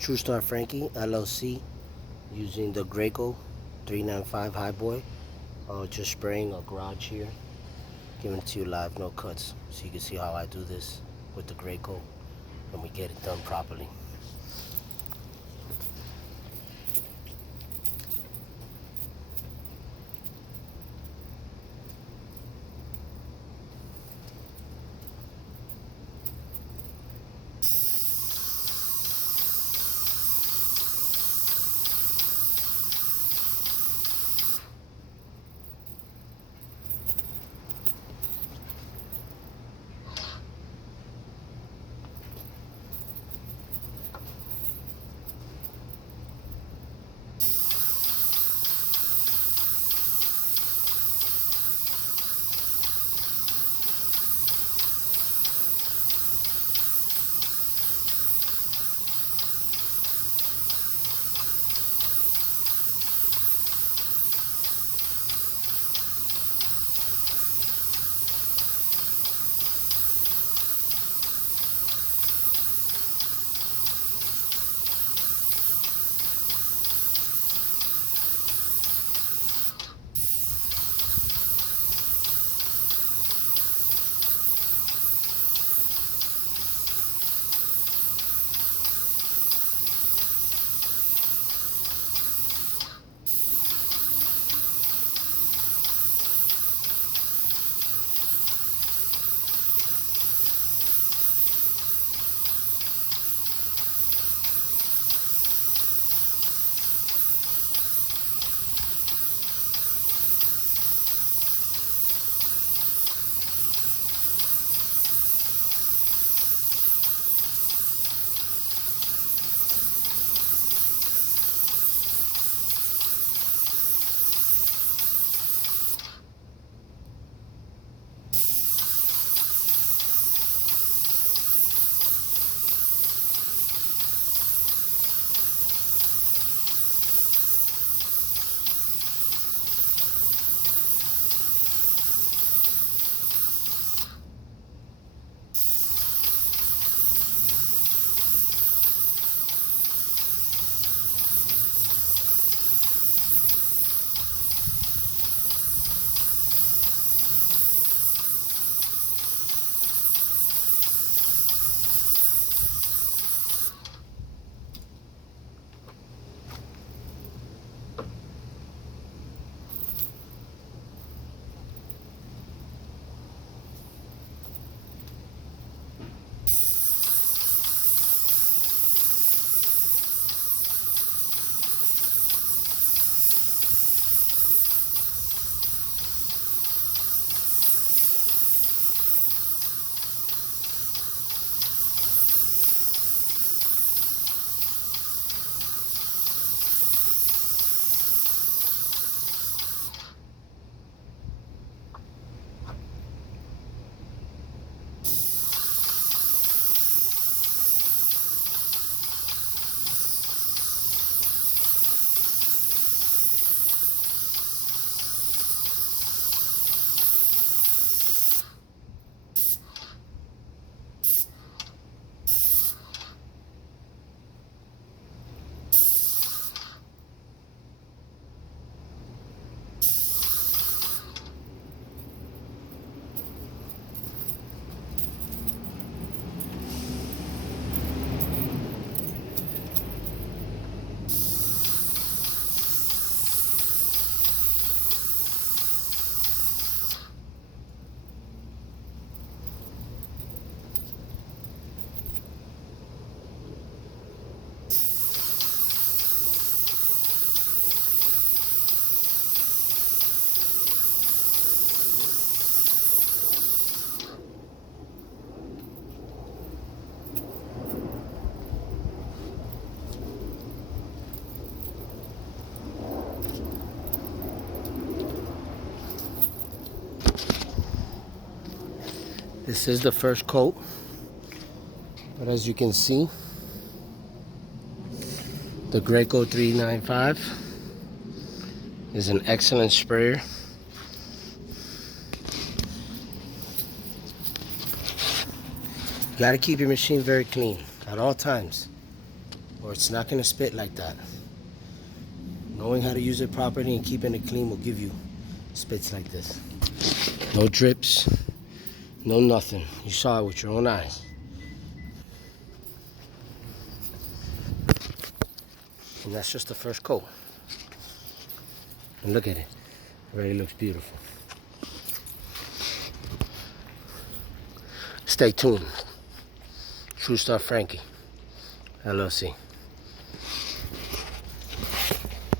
True Star Frankie LLC using the Graco 395 Highboy. Just spraying a garage here, giving it to you live, no cuts, so you can see how I do this with the Graco and we get it done properly. This is the first coat, but as you can see, the Graco 395 is an excellent sprayer. You gotta keep your machine very clean at all times. or it's not gonna spit like that. Knowing how to use it properly and keeping it clean will give you spits like this. No drips, no nothing. You saw it with your own eyes. And that's just the first coat. And look at it. It already looks beautiful. Stay tuned. True Star Frankie, LLC.